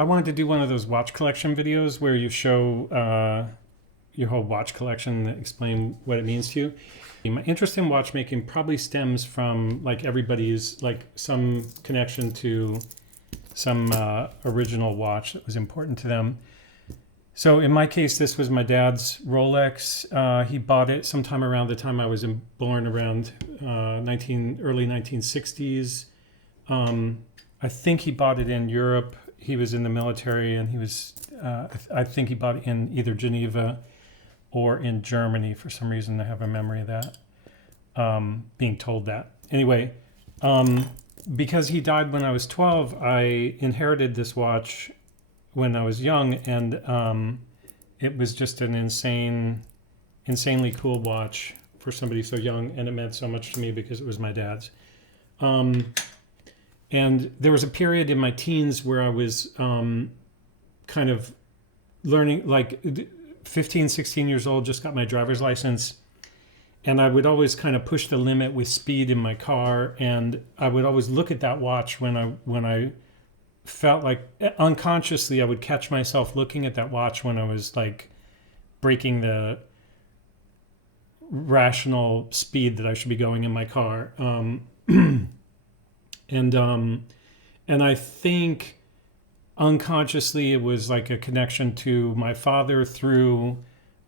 I wanted to do one of those watch collection videos where you show your whole watch collection and explain what it means to you. My interest in watchmaking probably stems from like everybody's like some connection to some original watch that was important to them. So in my case, this was my dad's Rolex. He bought it sometime around the time I was born, around early 1960s. I think he bought it in Europe. He was in the military, and he was, I think he bought it in either Geneva or in Germany for some reason. I have a memory of that, being told that. Anyway, because he died when I was 12, I inherited this watch when I was young, and it was just an insanely cool watch for somebody so young, and it meant so much to me because it was my dad's. And there was a period in my teens where I was kind of learning, like 15, 16 years old, just got my driver's license. And I would always kind of push the limit with speed in my car. And I would always look at that watch when I felt like unconsciously I would catch myself looking at that watch when I was like breaking the rational speed that I should be going in my car. And I think unconsciously it was like a connection to my father through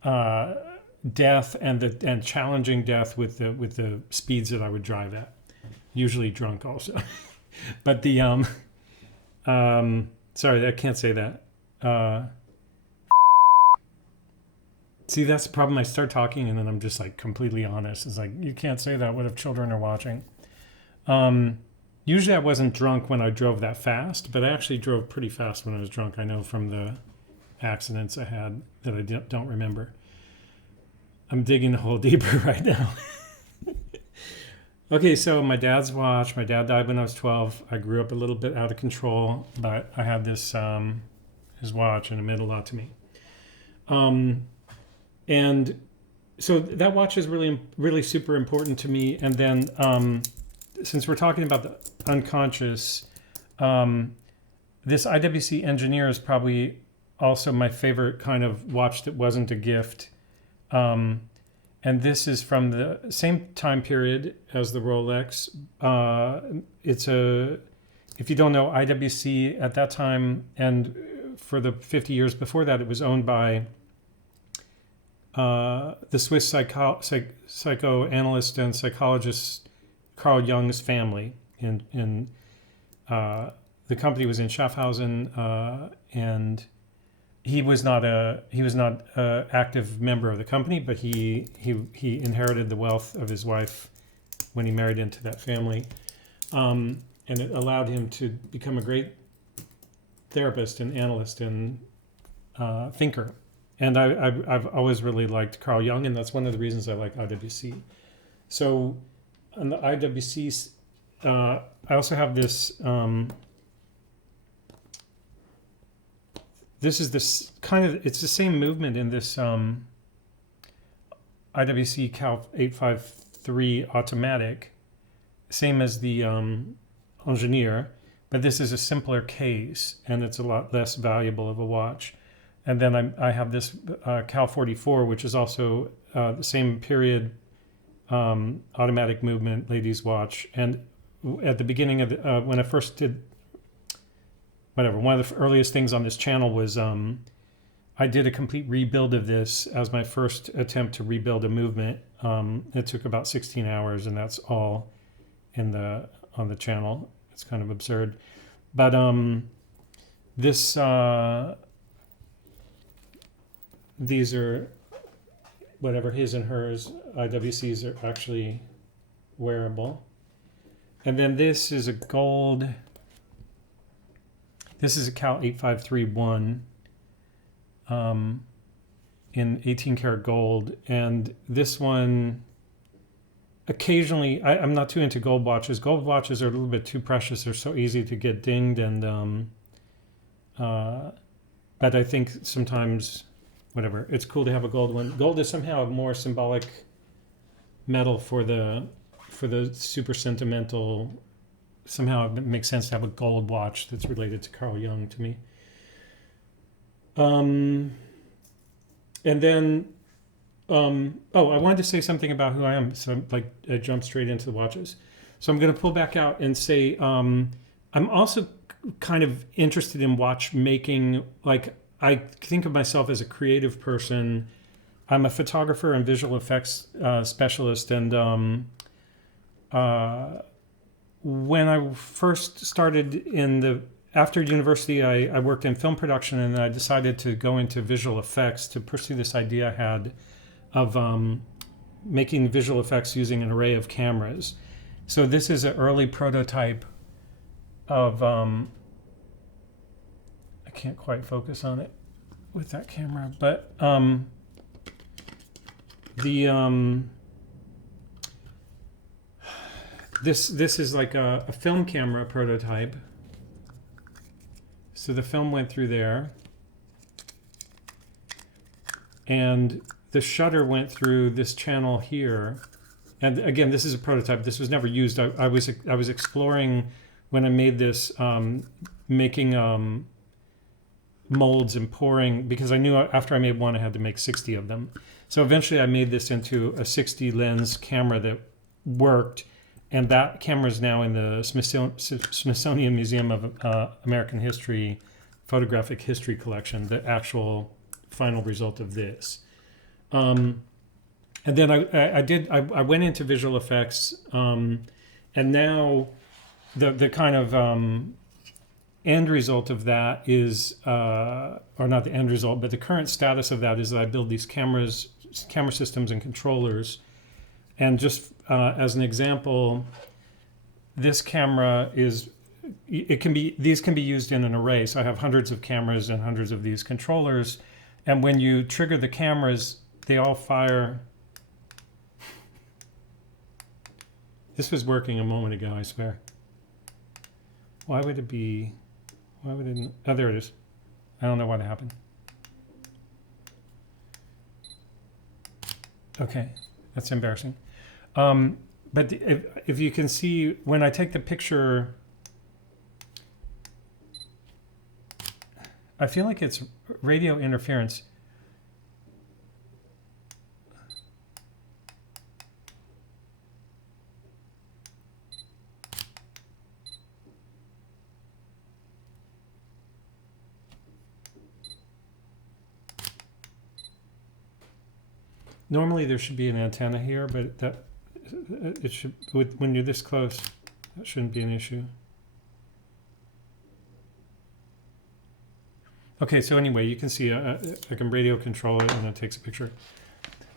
death and challenging death with the speeds that I would drive at, usually drunk also. But the sorry, I can't say that. See, that's the problem. I start talking and then I'm just like completely honest. It's like, you can't say that. What if children are watching? Usually I wasn't drunk when I drove that fast, but I actually drove pretty fast when I was drunk. I know from the accidents I had that I don't remember. I'm digging a hole deeper right now. Okay, so my dad's watch. My dad died when I was 12. I grew up a little bit out of control, but I had this his watch, and it meant a lot to me. And so that watch is really, really super important to me. And then since we're talking about the unconscious, this IWC Engineer is probably also my favorite kind of watch that wasn't a gift. And this is from the same time period as the Rolex. If you don't know, IWC at that time, and for the 50 years before that, it was owned by the Swiss psychoanalyst and psychologist Carl Jung's family. In the company was in Schaffhausen, and he was not a active member of the company, but he inherited the wealth of his wife when he married into that family, and it allowed him to become a great therapist and analyst and thinker. And I've always really liked Carl Jung, and that's one of the reasons I like IWC. So on the IWC, I also have this. This is this kind of, it's the same movement in this IWC Cal 853 Automatic, same as the Ingenieur, but this is a simpler case, and it's a lot less valuable of a watch. And then I have this Cal 44, which is also the same period automatic movement ladies watch. And at the beginning of when I first did, one of the earliest things on this channel was I did a complete rebuild of this as my first attempt to rebuild a movement. It took about 16 hours, and that's all on the channel. It's kind of absurd, but this these are his and hers. IWCs are actually wearable. And then this is a gold. This is a Cal 8531 in 18 karat gold. And this one, occasionally, I'm not too into gold watches. Gold watches are a little bit too precious. They're so easy to get dinged. And but I think sometimes, it's cool to have a gold one. Gold is somehow a more symbolic metal for the super sentimental. Somehow it makes sense to have a gold watch that's related to Carl Jung to me. And then, oh, I wanted to say something about who I am. So like I jumped straight into the watches. So I'm going to pull back out and say, I'm also kind of interested in watch making. Like I think of myself as a creative person. I'm a photographer and visual effects specialist. And when I first started after university, I worked in film production, and I decided to go into visual effects to pursue this idea I had of making visual effects using an array of cameras. So this is an early prototype of, I can't quite focus on it with that camera, but this is like a film camera prototype. So the film went through there, and the shutter went through this channel here. And again, this is a prototype. This was never used. I was exploring when I made this, making molds and pouring, because I knew after I made one, I had to make 60 of them. So eventually I made this into a 60 lens camera that worked. And that camera is now in the Smithsonian Museum of American History Photographic History Collection, the actual final result of this. And then I went into visual effects, and now the kind of end result of that is, or not the end result, but the current status of that is that I build these camera systems and controllers. And just as an example, this camera these can be used in an array. So I have hundreds of cameras and hundreds of these controllers. And when you trigger the cameras, they all fire. This was working a moment ago, I swear. Why would it be, oh, there it is. I don't know what happened. Okay, that's embarrassing. But if you can see, when I take the picture, I feel like it's radio interference. Normally there should be an antenna here, but it should, when you're this close, that shouldn't be an issue. Okay, so anyway, you can see I can radio control it, and it takes a picture.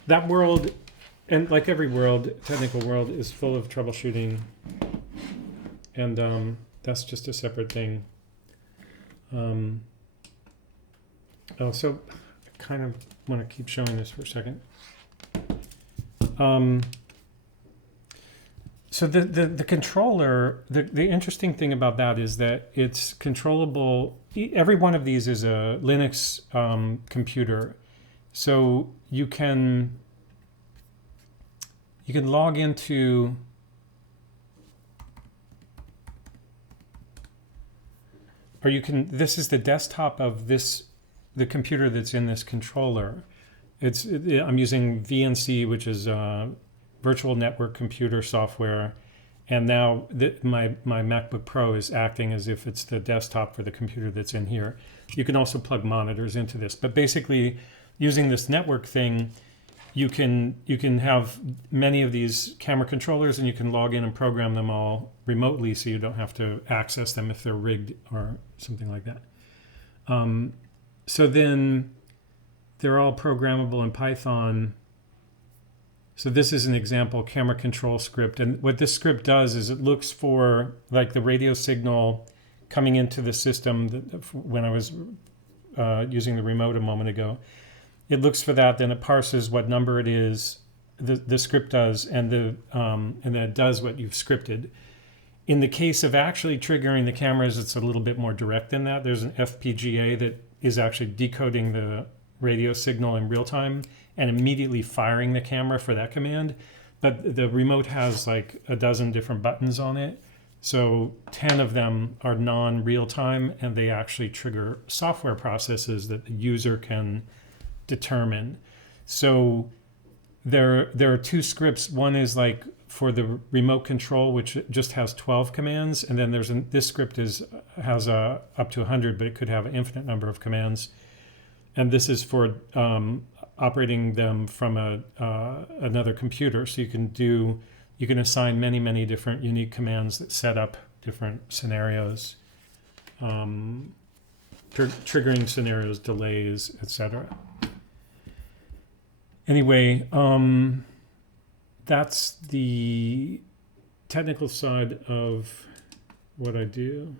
That world, and like every world, technical world, is full of troubleshooting, and that's just a separate thing. Oh, so I kind of want to keep showing this for a second. So the controller, the interesting thing about that is that it's controllable. Every one of these is a Linux computer. So you can log into, or you can, this is the desktop of the computer that's in this controller. I'm using VNC, which is virtual network computer software, and now my MacBook Pro is acting as if it's the desktop for the computer that's in here. You can also plug monitors into this, but basically using this network thing, you can have many of these camera controllers, and you can log in and program them all remotely, so you don't have to access them if they're rigged or something like that. So then they're all programmable in Python. So this is an example camera control script. And what this script does is it looks for like the radio signal coming into the system when I was using the remote a moment ago. It looks for that, then it parses what number it is, the script does, and then it does what you've scripted. In the case of actually triggering the cameras, it's a little bit more direct than that. There's an FPGA that is actually decoding the radio signal in real time and immediately firing the camera for that command. But the remote has like a dozen different buttons on it. So 10 of them are non-real-time, and they actually trigger software processes that the user can determine. So there are two scripts. One is like for the remote control, which just has 12 commands, and then this script has up to 100, but it could have an infinite number of commands. And this is for operating them from another computer. So you can assign many different unique commands that set up different scenarios, triggering scenarios, delays, etc. Anyway, that's the technical side of what I do.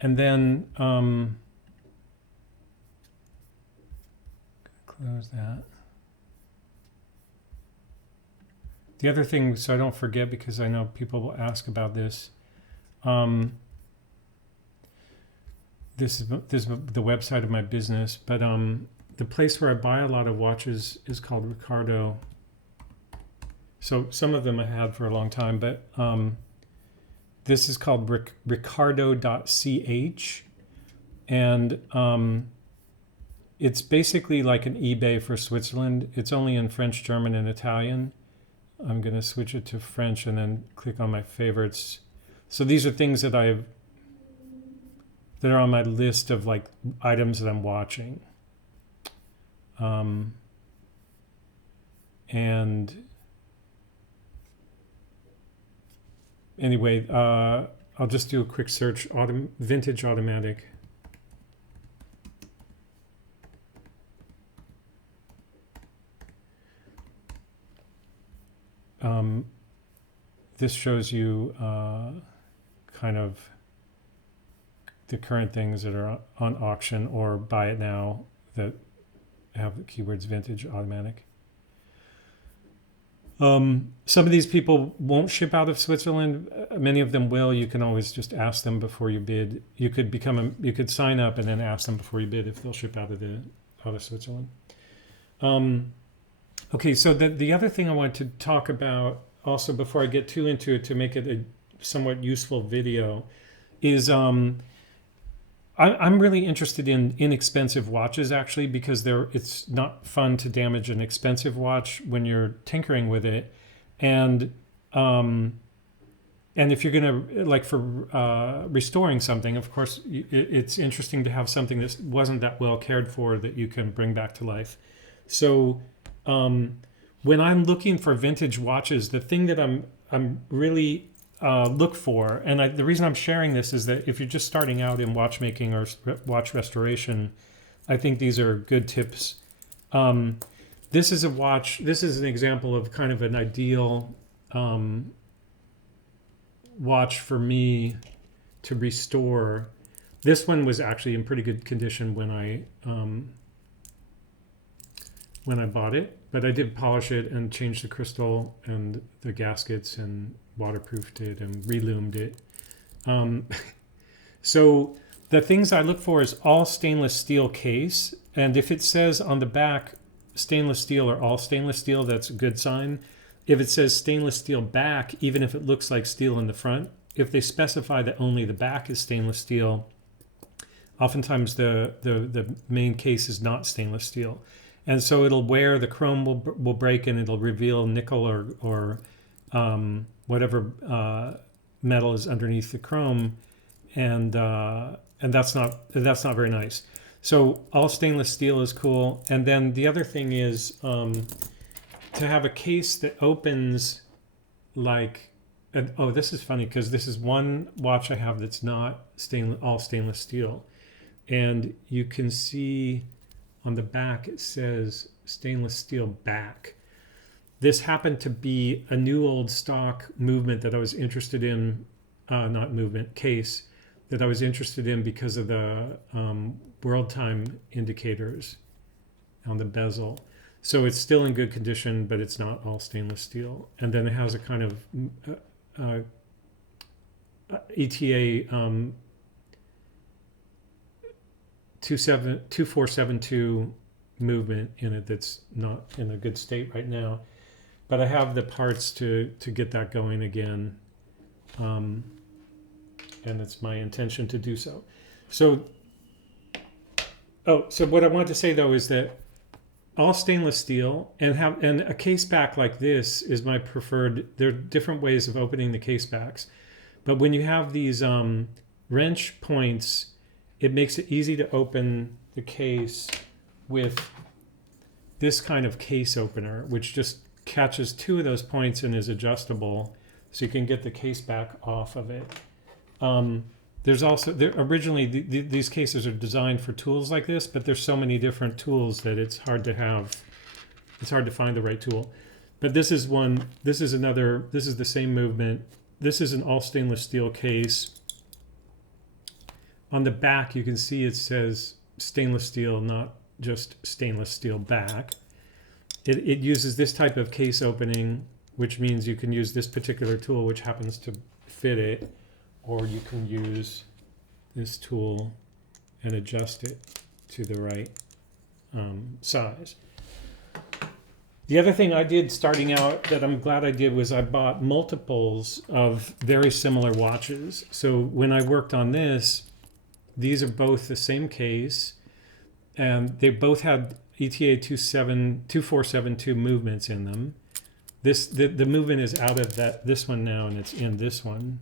And then close that. The other thing, so I don't forget, because I know people will ask about this. This is the website of my business, but the place where I buy a lot of watches is called Ricardo. So some of them I had for a long time, but this is called ricardo.ch, and it's basically like an eBay for Switzerland. It's only in French, German, and Italian. I'm going to switch it to French and then click on my favorites. So these are things that are on my list of like items that I'm watching. And anyway, I'll just do a quick search. Vintage automatic. This shows you kind of the current things that are on auction or buy it now that have the keywords vintage automatic. Some of these people won't ship out of Switzerland. Many of them will. You can always just ask them before you bid. You could sign up and then ask them before you bid if they'll ship out of Switzerland. Okay, so the other thing I want to talk about also before I get too into it, to make it a somewhat useful video, is I'm really interested in inexpensive watches, actually, because it's not fun to damage an expensive watch when you're tinkering with it, and if you're gonna, like, for restoring something, of course, it's interesting to have something that wasn't that well cared for that you can bring back to life. So when I'm looking for vintage watches, the thing that I'm really look for, and the reason I'm sharing this is that if you're just starting out in watchmaking or watch restoration, I think these are good tips. This is a watch. This is an example of kind of an ideal watch for me to restore. This one was actually in pretty good condition when I bought it, but I did polish it and change the crystal and the gaskets and waterproofed it and relumed it. So the things I look for is all stainless steel case, and if it says on the back stainless steel or all stainless steel, that's a good sign. If it says stainless steel back, even if it looks like steel in the front, if they specify that only the back is stainless steel, oftentimes the main case is not stainless steel. And so it'll wear, the chrome will break, and it'll reveal nickel or whatever metal is underneath the chrome, and that's not very nice. So all stainless steel is cool. And then the other thing is to have a case that opens like, oh, this is funny because this is one watch I have that's not all stainless steel, and you can see on the back it says stainless steel back. This happened to be a new old stock movement that I was interested in, not movement, case that I was interested in because of the World Time indicators on the bezel. So it's still in good condition, but it's not all stainless steel. And then it has a kind of ETA 2472 movement in it that's not in a good state right now. But I have the parts to get that going again. And it's my intention to do so. So what I want to say though is that all stainless steel and a case back like this is my preferred. There are different ways of opening the case backs, but when you have these wrench points, it makes it easy to open the case with this kind of case opener, which just catches two of those points and is adjustable, so you can get the case back off of it. There's also originally these cases are designed for tools like this, but there's so many different tools that it's hard to find the right tool. But this is one. This is another. This is the same movement. This is an all stainless steel case. On the back, you can see it says stainless steel, not just stainless steel back. It uses this type of case opening, which means you can use this particular tool, which happens to fit it, or you can use this tool and adjust it to the right size. The other thing I did starting out that I'm glad I did was I bought multiples of very similar watches. So when I worked on this, these are both the same case, and they both had ETA 2472 movements in them. The movement is out of this one now, and it's in this one.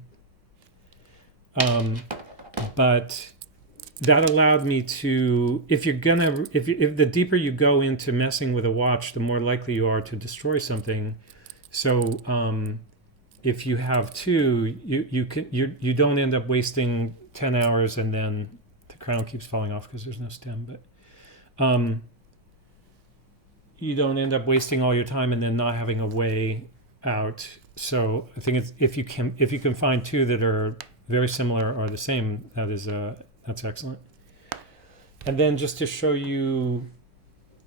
But that allowed me to, if the deeper you go into messing with a watch, the more likely you are to destroy something. So if you have two, you don't end up wasting 10 hours and then the crown keeps falling off because there's no stem. But you don't end up wasting all your time and then not having a way out. So I think if you can find two that are very similar or the same, that's excellent. And then just to show you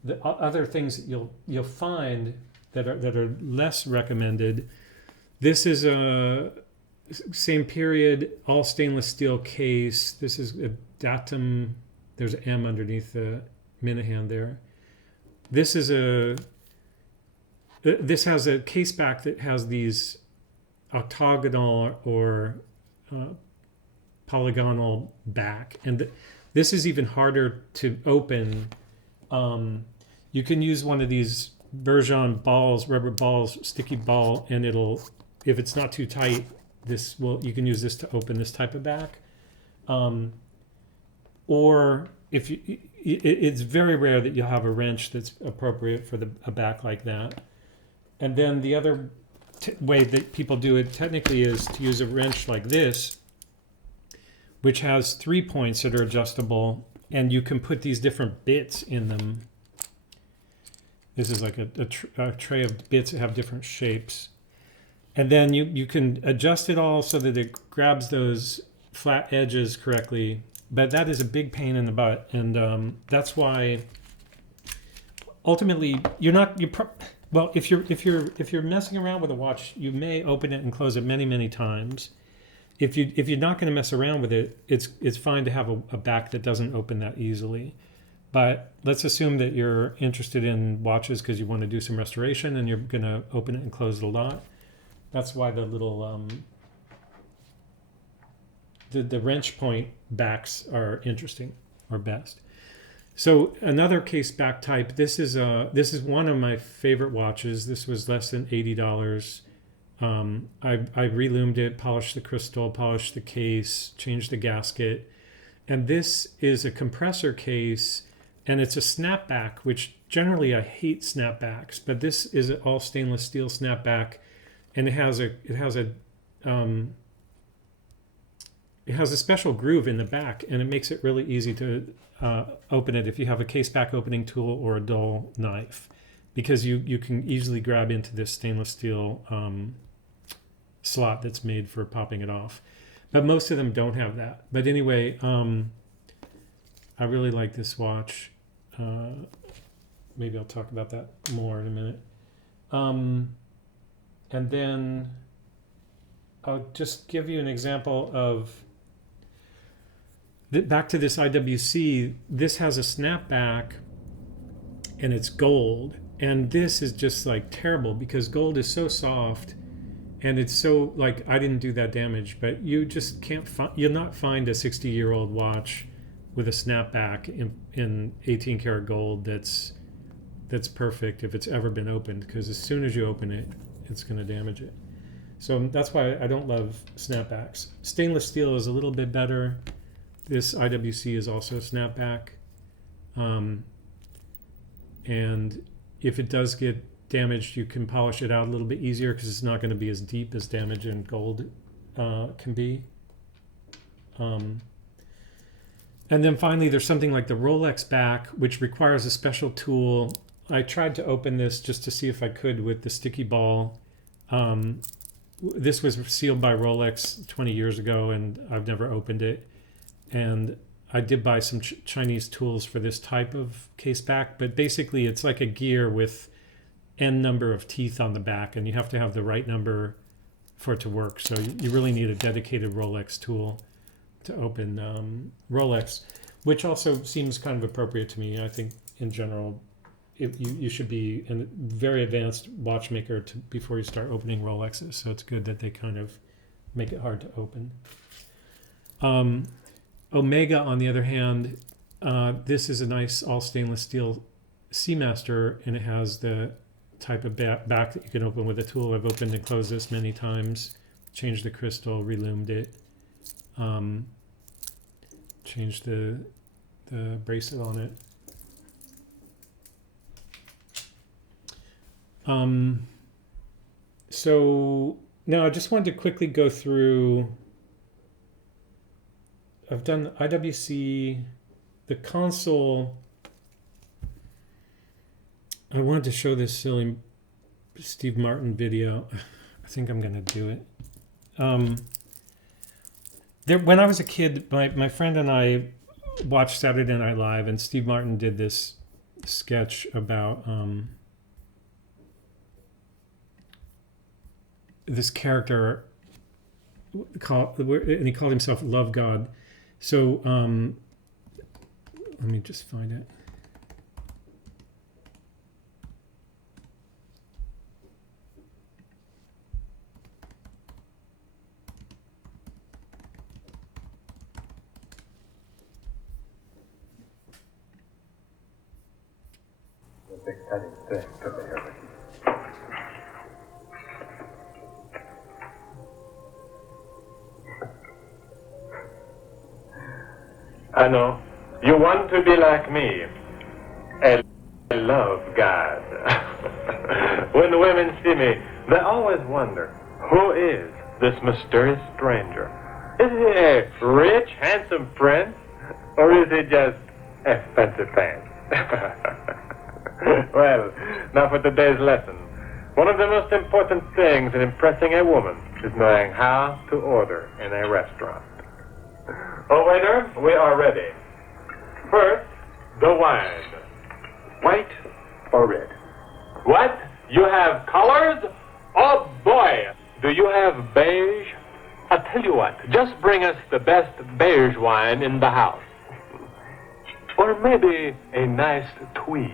the other things that you'll find that are less recommended. This is a same period, all stainless steel case. This is a Datum. There's an M underneath the Minahan there. This has a case back that has these octagonal or polygonal back, and this is even harder to open. You can use one of these Bergeon balls, rubber balls, sticky ball, and if it's not too tight, you can use this to open this type of back. Or if it's very rare that you'll have a wrench that's appropriate for a back like that. And then the other way that people do it technically is to use a wrench like this, which has 3 points that are adjustable, and you can put these different bits in them. This is like a tray of bits that have different shapes. And then you can adjust it all so that it grabs those flat edges correctly. But that is a big pain in the butt, and that's why ultimately if you're messing around with a watch, you may open it and close it many times. If you're not going to mess around with it, it's fine to have a back that doesn't open that easily. But let's assume that you're interested in watches because you want to do some restoration and you're going to open it and close it a lot. That's why the little the wrench point backs are interesting or best. So another case back type. This is one of my favorite watches. This was less than $80. I relumed it, polished the crystal, polished the case, changed the gasket, and this is a compressor case, and it's a snapback, which generally I hate snapbacks, but this is an all stainless steel snapback, and it has a special groove in the back, and it makes it really easy to open it if you have a case back opening tool or a dull knife, because you can easily grab into this stainless steel slot that's made for popping it off. But most of them don't have that. But anyway, I really like this watch. Maybe I'll talk about that more in a minute. And then I'll just give you an example of back to this IWC. This has a snapback, and it's gold. And this is just like terrible because gold is so soft, and it's so like, I didn't do that damage, but you just can't find, you'll not find a 60-year-old watch with a snapback in 18 karat gold that's perfect if it's ever been opened, because as soon as you open it, it's going to damage it. So that's why I don't love snapbacks. Stainless steel is a little bit better. This IWC is also a snapback. And if it does get damaged, you can polish it out a little bit easier because it's not going to be as deep as damage in gold can be. And then finally, there's something like the Rolex back, which requires a special tool. I tried to open this just to see if I could with the sticky ball. This was sealed by Rolex 20 years ago, and I've never opened it. And I did buy some Chinese tools for this type of case back, but basically it's like a gear with n number of teeth on the back, and you have to have the right number for it to work. So you really need a dedicated Rolex tool to open Rolex, which also seems kind of appropriate to me. I think in general, you should be a very advanced watchmaker before you start opening Rolexes. So it's good that they kind of make it hard to open. Omega, on the other hand, this is a nice all stainless steel Seamaster, and it has the type of back that you can open with a tool. I've opened and closed this many times, changed the crystal, relumed it, changed the bracelet on it. So now I just wanted to quickly go through. I've done IWC, the Consul. I wanted to show this silly Steve Martin video. I think I'm going to do it. When I was a kid, my friend and I watched Saturday Night Live, and Steve Martin did this sketch about this character, and he called himself Love God. So let me just find it. I know. You want to be like me. I love God. When women see me, they always wonder, who is this mysterious stranger? Is he a rich, handsome prince? Or is he just a fancy pants? Well, now for today's lesson. One of the most important things in impressing a woman is knowing how to order in a restaurant. Oh, waiter, we are ready. First, the wine. White or red? What? You have colors? Oh, boy. Do you have beige? I'll tell you what. Just bring us the best beige wine in the house. Or maybe a nice tweed.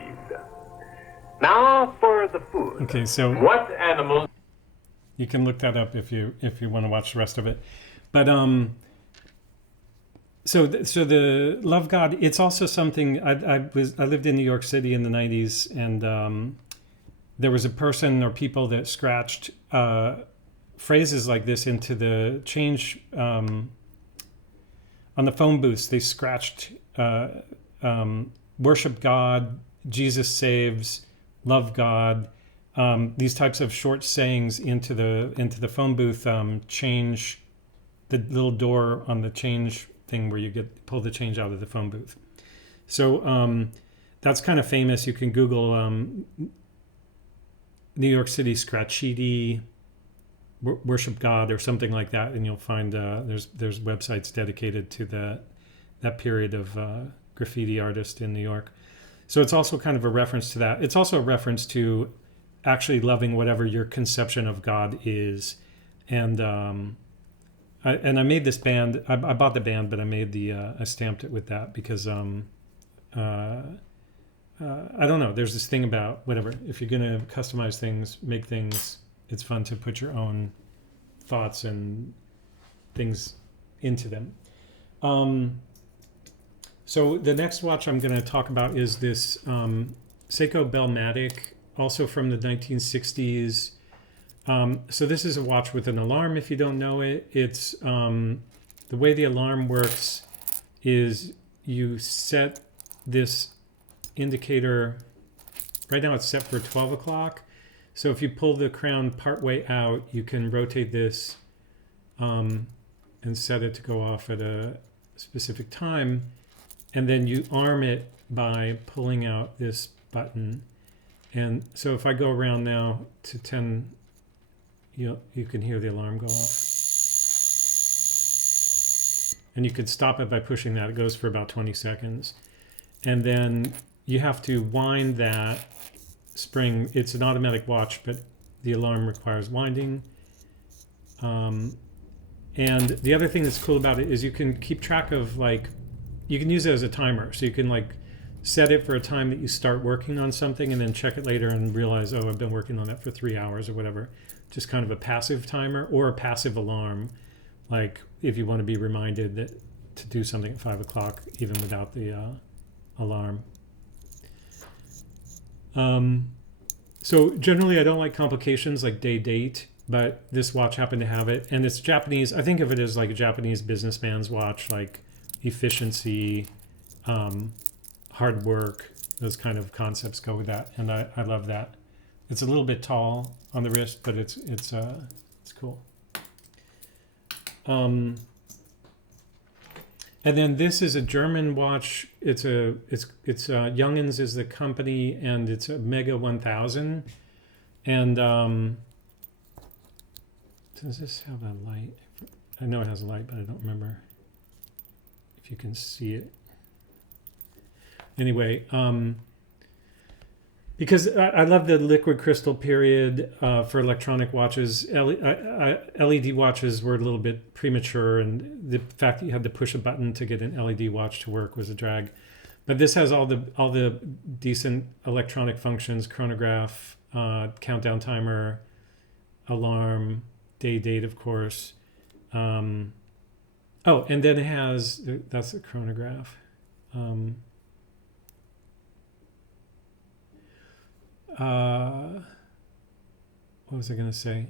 Now for the food. Okay, so what animals? You can look that up if you want to watch the rest of it. But so the Love God, it's also something. I lived in New York City in the 90s, and there was a person or people that scratched phrases like this into the change on the phone booths. They scratched worship God, Jesus saves, love God, these types of short sayings into the phone booth. Change, the little door on the change thing where you pull the change out of the phone booth. So that's kind of famous. You can Google New York City scratchiti, worship God, or something like that, and you'll find there's websites dedicated to that period of graffiti artist in New York. So it's also kind of a reference to that. It's also a reference to actually loving whatever your conception of God is. And I made this band. I bought the band, but I made I stamped it with that because I don't know. There's this thing about whatever. If you're going to customize things, make things, it's fun to put your own thoughts and things into them. So the next watch I'm going to talk about is this Seiko Bell-Matic, also from the 1960s. So this is a watch with an alarm. If you don't know it, it's the way the alarm works is you set this indicator. Right now it's set for 12 o'clock. So if you pull the crown partway out, you can rotate this and set it to go off at a specific time. And then you arm it by pulling out this button. And so if I go around now to 10, you can hear the alarm go off. And you can stop it by pushing that. It goes for about 20 seconds. And then you have to wind that spring. It's an automatic watch, but the alarm requires winding. And the other thing that's cool about it is you can keep track of, like, you can use it as a timer. So you can, like, set it for a time that you start working on something and then check it later and realize, oh, I've been working on that for 3 hours or whatever. Just kind of a passive timer or a passive alarm. Like if you want to be reminded that to do something at 5 o'clock, even without the alarm. So generally I don't like complications like date, but this watch happened to have it. And it's Japanese. I think of it as like a Japanese businessman's watch, like efficiency, hard work, those kind of concepts go with that. And I love that. It's a little bit tall on the wrist, but it's cool. And then this is a German watch. It's Junghan's is the company, and it's a Mega 1000. And does this have a light? I know it has a light, but I don't remember if you can see it. Anyway, because I love the liquid crystal period for electronic watches. LED watches were a little bit premature, and the fact that you had to push a button to get an LED watch to work was a drag. But this has all the decent electronic functions: chronograph, countdown timer, alarm, date, of course. Oh, and then it has, that's the chronograph. What was I going to say?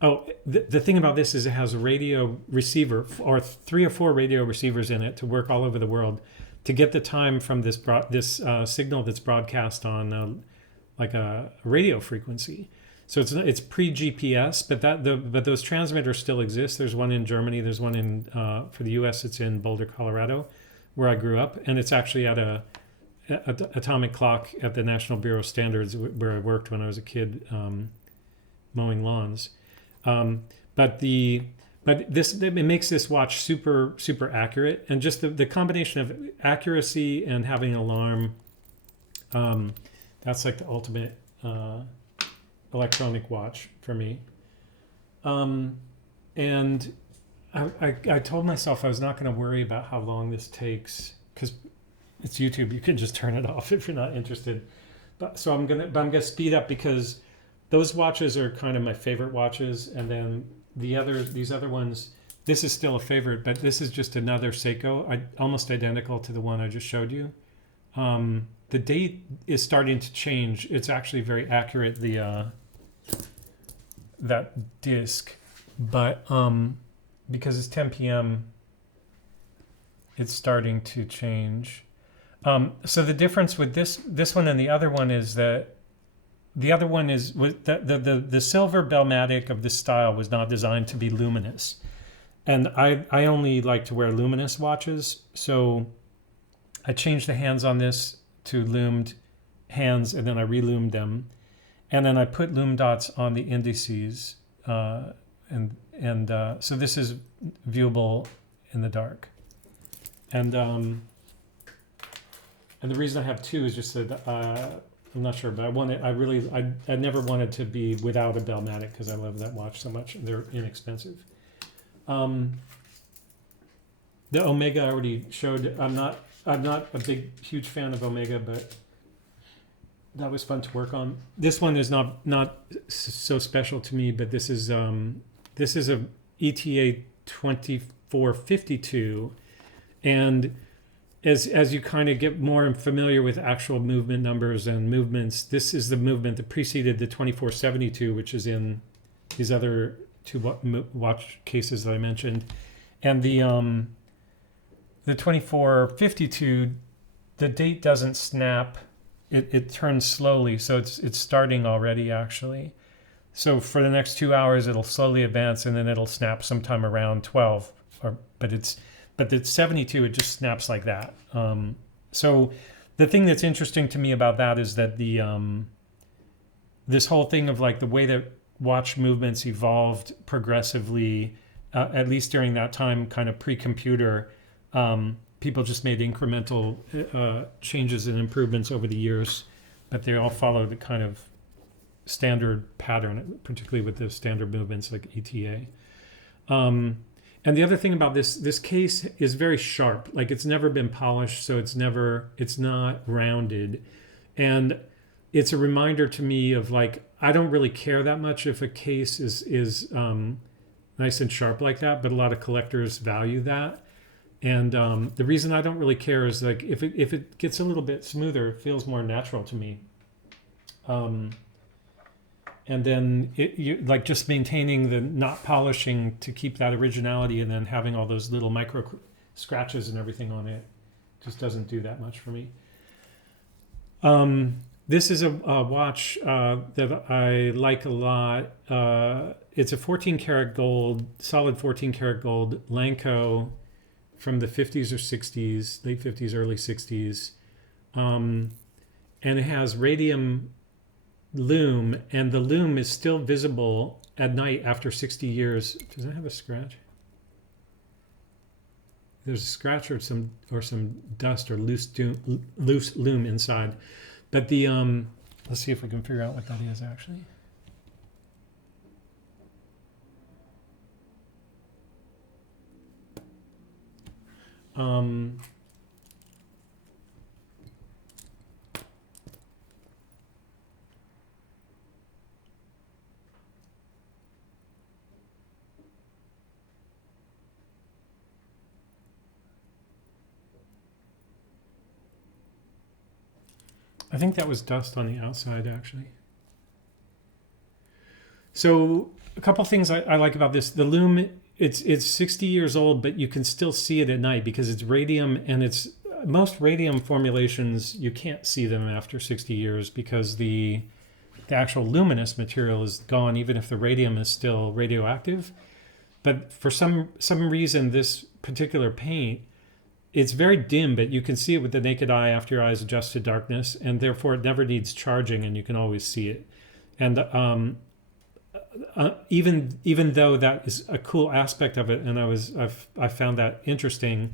Oh, the thing about this is it has a radio receiver, or 3 or 4 radio receivers in it to work all over the world to get the time from this signal that's broadcast on like a radio frequency. So it's pre-GPS, but those transmitters still exist. There's one in Germany. There's one in for the U.S. It's in Boulder, Colorado, where I grew up, and it's actually at a atomic clock at the National Bureau of Standards where I worked when I was a kid, mowing lawns. But it makes this watch super accurate, and just the combination of accuracy and having an alarm, that's like the ultimate electronic watch for me. And I told myself I was not going to worry about how long this takes, because it's YouTube. You can just turn it off if you're not interested. So I'm gonna speed up, because those watches are kind of my favorite watches, and then these other ones. This is still a favorite, but this is just another Seiko, almost identical to the one I just showed you. The date is starting to change. It's actually very accurate, that disc, but because it's 10 p.m., it's starting to change. So the difference with this one and the other one is that the other one is the silver Bell-Matic of this style was not designed to be luminous, and I only like to wear luminous watches, so I changed the hands on this to lumed hands, and then I relumed them, and then I put lume dots on the indices, and so this is viewable in the dark, and the reason I have 2 is just that I'm not sure, but I never wanted to be without a Bell-Matic, because I love that watch so much, and they're inexpensive. The Omega I already showed. I'm not a huge fan of Omega, but that was fun to work on. This one is not so special to me, but this is a ETA 2452, and as you kind of get more familiar with actual movement numbers and movements, this is the movement that preceded the 2472, which is in these other two watch cases that I mentioned, and the 2452, the date doesn't snap. It turns slowly, so it's starting already actually. So for the next 2 hours, it'll slowly advance, and then it'll snap sometime around 12. But the 72, it just snaps like that. So the thing that's interesting to me about that is that the this whole thing of like the way that watch movements evolved progressively, at least during that time, kind of pre-computer. People just made incremental changes and improvements over the years, but they all followed a kind of standard pattern, particularly with the standard movements like ETA. And the other thing about this case is very sharp. Like it's never been polished, so it's not rounded. And it's a reminder to me of like, I don't really care that much if a case is nice and sharp like that, but a lot of collectors value that. And the reason I don't really care is like if it gets a little bit smoother, it feels more natural to me. And then you like just maintaining the not polishing to keep that originality, and then having all those little micro scratches and everything on it just doesn't do that much for me. This is a watch that I like a lot. It's a 14 karat gold, solid 14 karat gold Lanco from the 50s or 60s, late 50s, early 60s. And it has radium lume, and the lume is still visible at night after 60 years. Does it have a scratch? There's a scratch or some dust or loose lume inside. But the let's see if we can figure out what that is actually. I think that was dust on the outside, actually. So a couple things I like about this. The lume, it's 60 years old, but you can still see it at night because it's radium, and it's most radium formulations, you can't see them after 60 years because the actual luminous material is gone, even if the radium is still radioactive. But for some reason, this particular paint, it's very dim, but you can see it with the naked eye after your eyes adjust to darkness, and therefore it never needs charging, and you can always see it. And even though that is a cool aspect of it, and I found that interesting,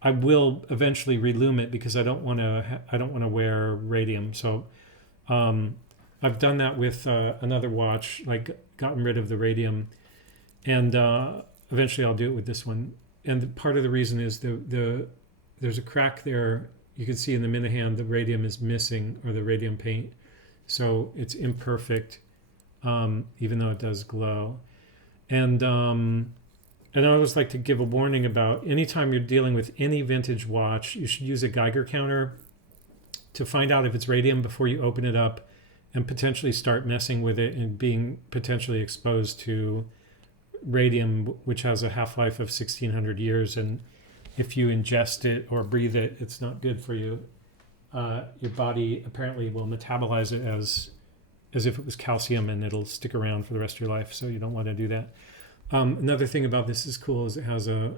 I will eventually relume it because I don't want to wear radium. So I've done that with another watch, like gotten rid of the radium, and eventually I'll do it with this one. And part of the reason is there's a crack there. You can see in the minute hand the radium is missing, or the radium paint, so it's imperfect, even though it does glow. And I always like to give a warning about anytime you're dealing with any vintage watch, you should use a Geiger counter to find out if it's radium before you open it up and potentially start messing with it and being potentially exposed to radium, which has a half-life of 1600 years. And if you ingest it or breathe it, it's not good for you. Your body apparently will metabolize it as if it was calcium, and it'll stick around for the rest of your life. So you don't want to do that. Another thing about this is cool is it has a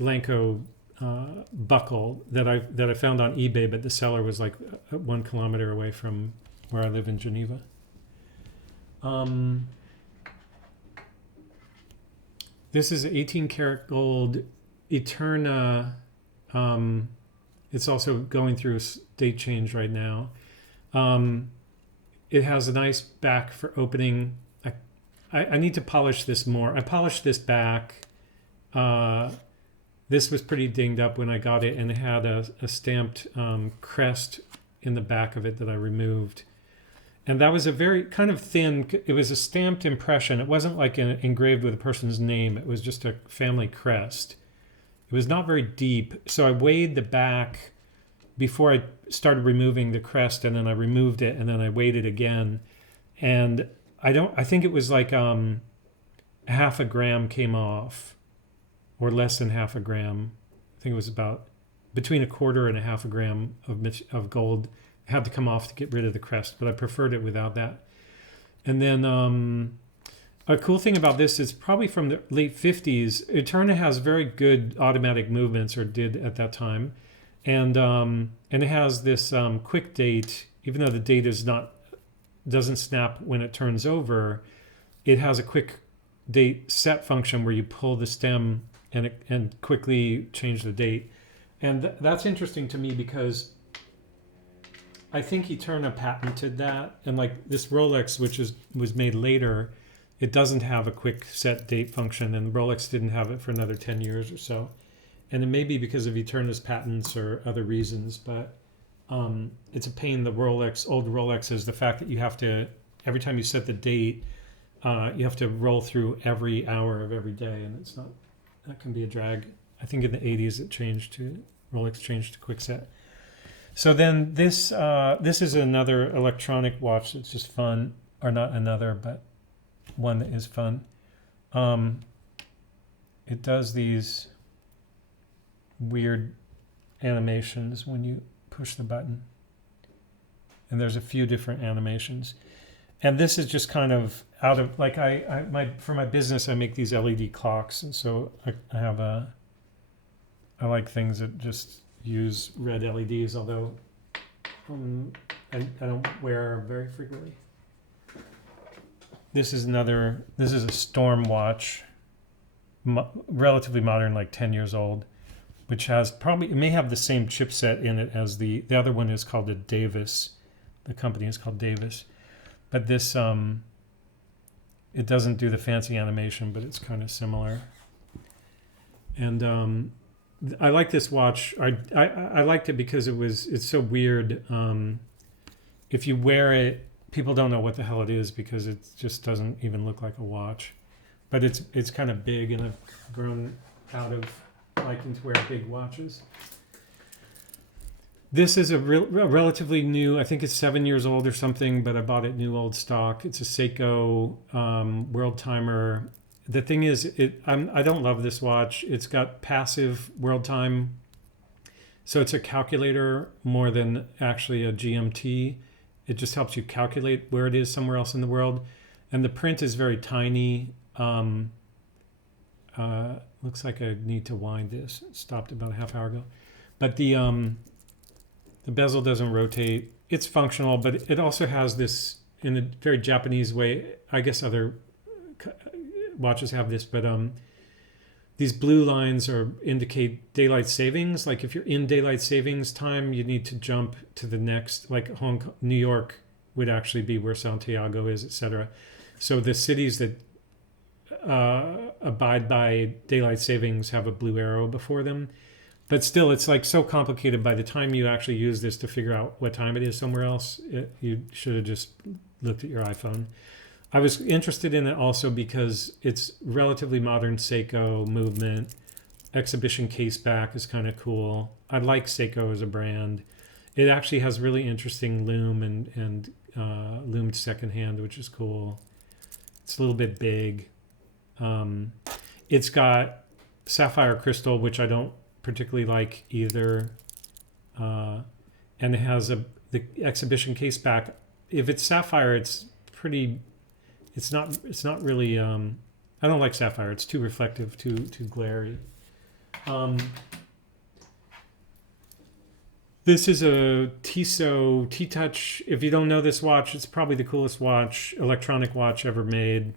Lanco buckle that I found on eBay, but the seller was like 1 kilometer away from where I live in Geneva. This is 18 karat gold Eterna. It's also going through a date change right now. It has a nice back for opening. I need to polish this more. I polished this back This was pretty dinged up when I got it, and it had a stamped crest in the back of it that I removed. And that was a very kind of thin, it was a stamped impression. It wasn't like engraved with a person's name. It was just a family crest. It was not very deep. So I weighed the back before I started removing the crest, and then I removed it, and then I weighed it again. And I think it was like half a gram came off, or less than half a gram. I think it was about between a quarter and a half a gram of gold had to come off to get rid of the crest, but I preferred it without that. And then a cool thing about this is probably from the late 50s. Eterna has very good automatic movements, or did at that time, and it has this quick date. Even though the date doesn't snap when it turns over, it has a quick date set function where you pull the stem and quickly change the date. And that's interesting to me because I think Eterna patented that, and like this Rolex, which was made later, it doesn't have a quick set date function, and Rolex didn't have it for another 10 years or so. And it may be because of Eterna's patents or other reasons, but it's a pain. The old Rolex is the fact that you have to, every time you set the date, you have to roll through every hour of every day, and that can be a drag. I think in the 80s Rolex changed to quick set. So then this is another electronic watch that's just fun, or not another, but one that is fun. It does these weird animations when you push the button, and there's a few different animations. And this is just kind of out of, like, for my business I make these LED clocks, and so I like things that just use red LEDs, although I don't wear very frequently. This is a Storm watch, relatively modern, like 10 years old, which it may have the same chipset in it as the other one is called a Davis. The company is called Davis. But this, it doesn't do the fancy animation, but it's kind of similar. And I like this watch. I liked it because it's so weird. If you wear it, people don't know what the hell it is because it just doesn't even look like a watch. But it's kind of big, and I've grown out of liking to wear big watches. This is a relatively new, I think it's 7 years old or something, but I bought it new old stock. It's a Seiko World Timer. The thing is, I don't love this watch. It's got passive World Time, so it's a calculator more than actually a GMT. It just helps you calculate where it is somewhere else in the world. And the print is very tiny. Looks like I need to wind this. It stopped about a half hour ago. But the bezel doesn't rotate. It's functional, but it also has this, in a very Japanese way, I guess other watches have this, but these blue lines indicate daylight savings. Like if you're in daylight savings time, you need to jump to the next, like New York would actually be where Santiago is, etc. So the cities that abide by daylight savings have a blue arrow before them. But still, it's like so complicated. By the time you actually use this to figure out what time it is somewhere else, you should have just looked at your iPhone. I was interested in it also because it's relatively modern Seiko movement. Exhibition case back is kind of cool. I like Seiko as a brand. It actually has really interesting lume and lumed secondhand, which is cool. It's a little bit big. It's got sapphire crystal, which I don't particularly like either. And it has the exhibition case back. If it's sapphire, it's not really, I don't like sapphire. It's too reflective, too glary. This is a Tissot T-Touch. If you don't know this watch, it's probably the coolest electronic watch ever made.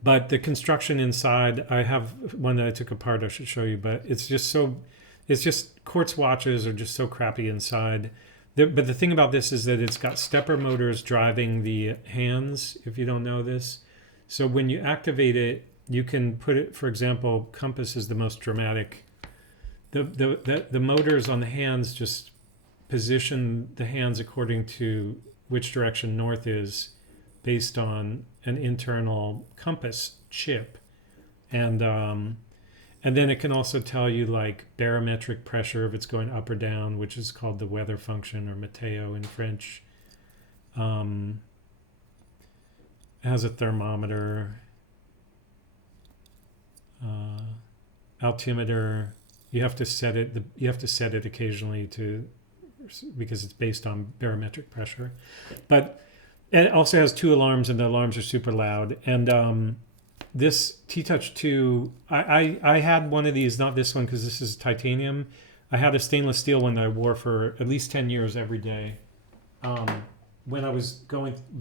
But the construction inside, I have one that I took apart, I should show you, but it's just quartz watches are just so crappy inside. But the thing about this is that it's got stepper motors driving the hands, if you don't know this. So when you activate it, you can put it, for example, compass is the most dramatic. The motors on the hands just position the hands according to which direction north is based on an internal compass chip. And then it can also tell you like barometric pressure if it's going up or down, which is called the weather function or météo in French. It has a thermometer, altimeter. You have to set it. You have to set it occasionally because it's based on barometric pressure. But it also has 2 alarms, and the alarms are super loud. And this T-Touch II, I had one of these, not this one because this is titanium. I had a stainless steel one that I wore for at least 10 years every day. When I was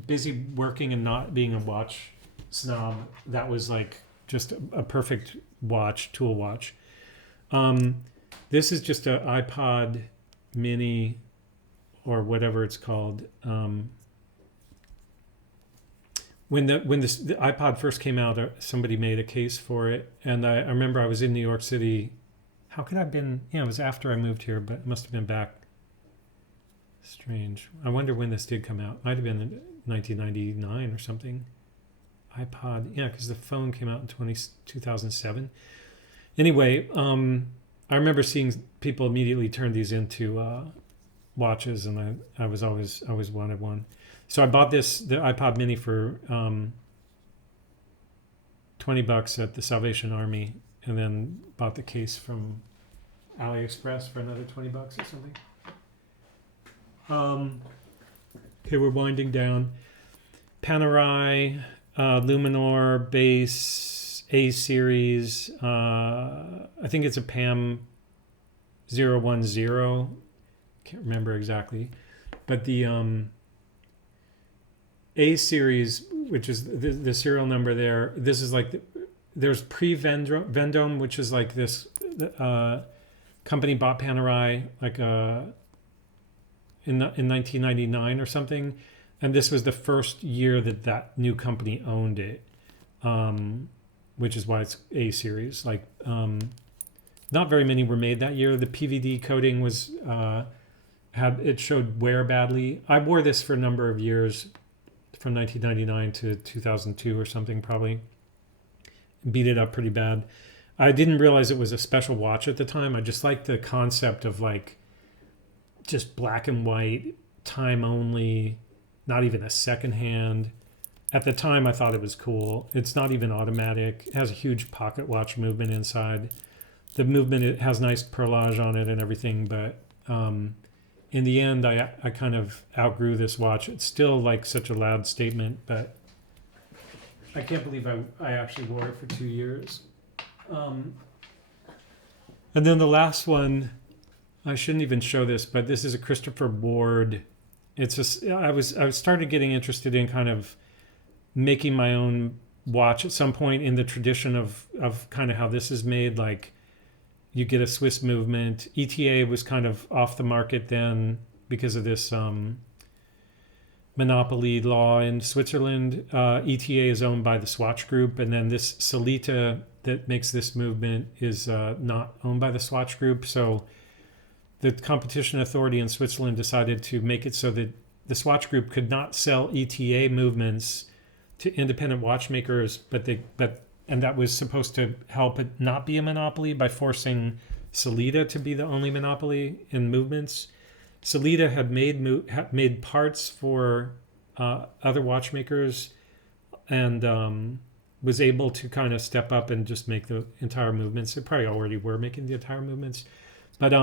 busy working and not being a watch snob, that was like just a perfect tool watch. This is just an iPod mini or whatever it's called. When the iPod first came out, somebody made a case for it, and I remember I was in New York City. How could I have been? Yeah, it was after I moved here, but it must have been back. Strange. I wonder when this did come out. Might have been in 1999 or something. iPod, yeah, because the phone came out in 2007. Anyway, I remember seeing people immediately turn these into watches, and I was always wanted one. So I bought the iPod Mini for $20 at the Salvation Army, and then bought the case from AliExpress for another $20 or something. Okay, we're winding down. Panerai, Luminor base, A series. I think it's a PAM 010. Can't remember exactly, but the A series, which is the serial number there. This is like there's pre-Vendome, which is like this company bought Panerai like in 1999 or something, and this was the first year that new company owned it, which is why it's A series. Like not very many were made that year. The PVD coating was it showed wear badly. I wore this for a number of years, from 1999 to 2002 or something, probably. Beat it up pretty bad. I didn't realize it was a special watch at the time. I just liked the concept of like just black and white, time only, not even a second hand. At the time, I thought it was cool. It's not even automatic. It has a huge pocket watch movement inside. The movement, it has nice perlage on it and everything, but in the end, I kind of outgrew this watch. It's still like such a loud statement, but I can't believe I actually wore it for 2 years. And then the last one, I shouldn't even show this, but this is a Christopher Ward. I started getting interested in kind of making my own watch at some point in the tradition of kind of how this is made. Like you get a Swiss movement. ETA was kind of off the market then because of this monopoly law in Switzerland. ETA is owned by the Swatch Group, and then this Sellita that makes this movement is not owned by the Swatch Group. So the competition authority in Switzerland decided to make it so that the Swatch Group could not sell ETA movements to independent watchmakers, and that was supposed to help it not be a monopoly by forcing Sellita to be the only monopoly in movements. Sellita had made parts for other watchmakers, and was able to kind of step up and just make the entire movements. They probably already were making the entire movements, but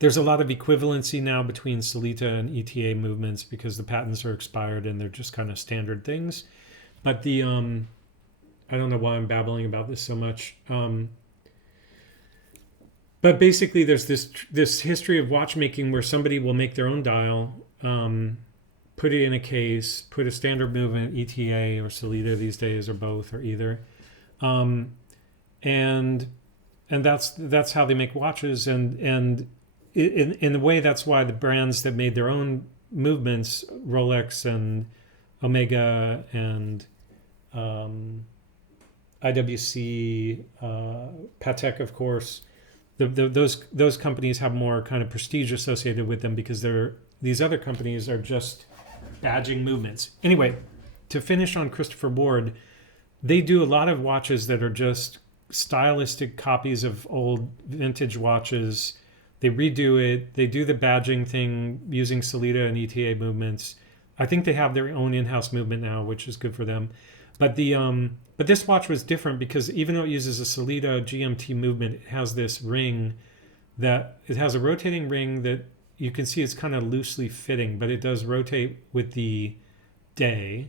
there's a lot of equivalency now between Sellita and ETA movements because the patents are expired and they're just kind of standard things. But the I don't know why I'm babbling about this so much. But basically there's this history of watchmaking where somebody will make their own dial, put it in a case, put a standard movement, ETA or Sellita these days, or both, or either. And that's how they make watches. And in a way, that's why the brands that made their own movements, Rolex and Omega and IWC, Patek, of course. Those companies have more kind of prestige associated with them because these other companies are just badging movements. Anyway, to finish on Christopher Ward, they do a lot of watches that are just stylistic copies of old vintage watches. They redo it. They do the badging thing using Sellita and ETA movements. I think they have their own in-house movement now, which is good for them. But this watch was different because even though it uses a Sellita GMT movement, it has this ring that it has a rotating ring that you can see it's kind of loosely fitting, but it does rotate with the day,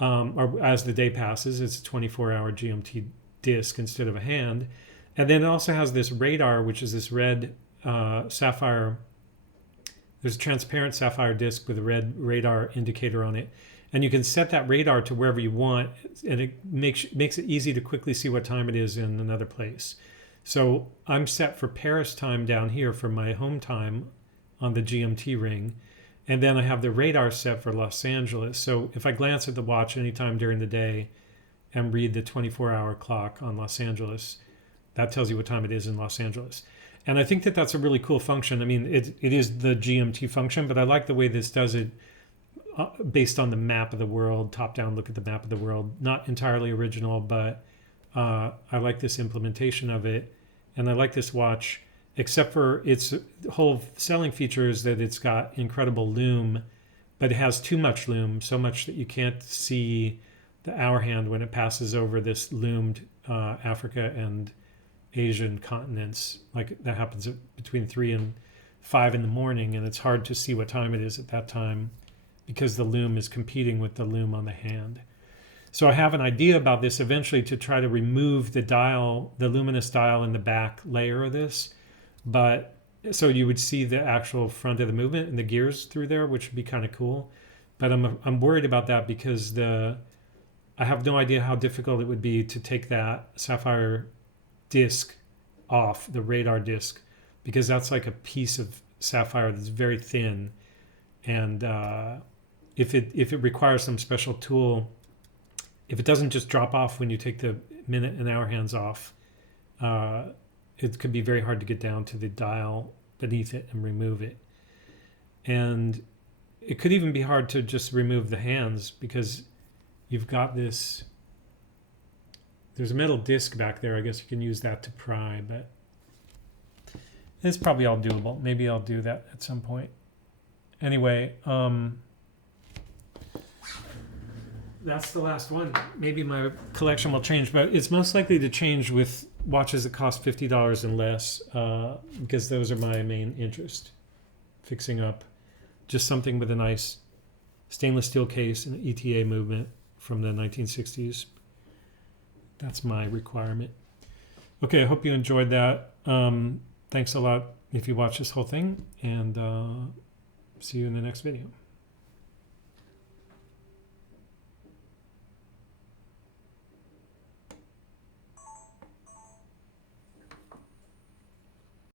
or as the day passes. It's a 24-hour GMT disc instead of a hand. And then it also has this radar, which is this red sapphire. There's a transparent sapphire disc with a red radar indicator on it. And you can set that radar to wherever you want, and it makes it easy to quickly see what time it is in another place. So I'm set for Paris time down here for my home time on the GMT ring. And then I have the radar set for Los Angeles. So if I glance at the watch anytime during the day and read the 24-hour clock on Los Angeles, that tells you what time it is in Los Angeles. And I think that that's a really cool function. I mean, it is the GMT function, but I like the way this does it based on the map of the world, top-down look at the map of the world. Not entirely original, but I like this implementation of it. And I like this watch, except for its whole selling feature is that it's got incredible lume, but it has too much lume, so much that you can't see the hour hand when it passes over this lumed Africa and Asian continents. Like that happens between 3 and 5 in the morning, and it's hard to see what time it is at that time because the lume is competing with the lume on the hand. So I have an idea about this eventually to try to remove the dial, the luminous dial in the back layer of this. But so you would see the actual front of the movement and the gears through there, which would be kind of cool. But I'm worried about that because I have no idea how difficult it would be to take that sapphire disc off, the radar disc, because that's like a piece of sapphire that's very thin. And if it requires some special tool, if it doesn't just drop off when you take the minute and hour hands off, it could be very hard to get down to the dial beneath it and remove it. And it could even be hard to just remove the hands because you've got this, there's a metal disc back there. I guess you can use that to pry, but it's probably all doable. Maybe I'll do that at some point. Anyway, that's the last one. Maybe my collection will change, but it's most likely to change with watches that cost $50 and less, because those are my main interest. Fixing up just something with a nice stainless steel case and ETA movement from the 1960s. That's my requirement. Okay, I hope you enjoyed that. Thanks a lot if you watch this whole thing, and see you in the next video.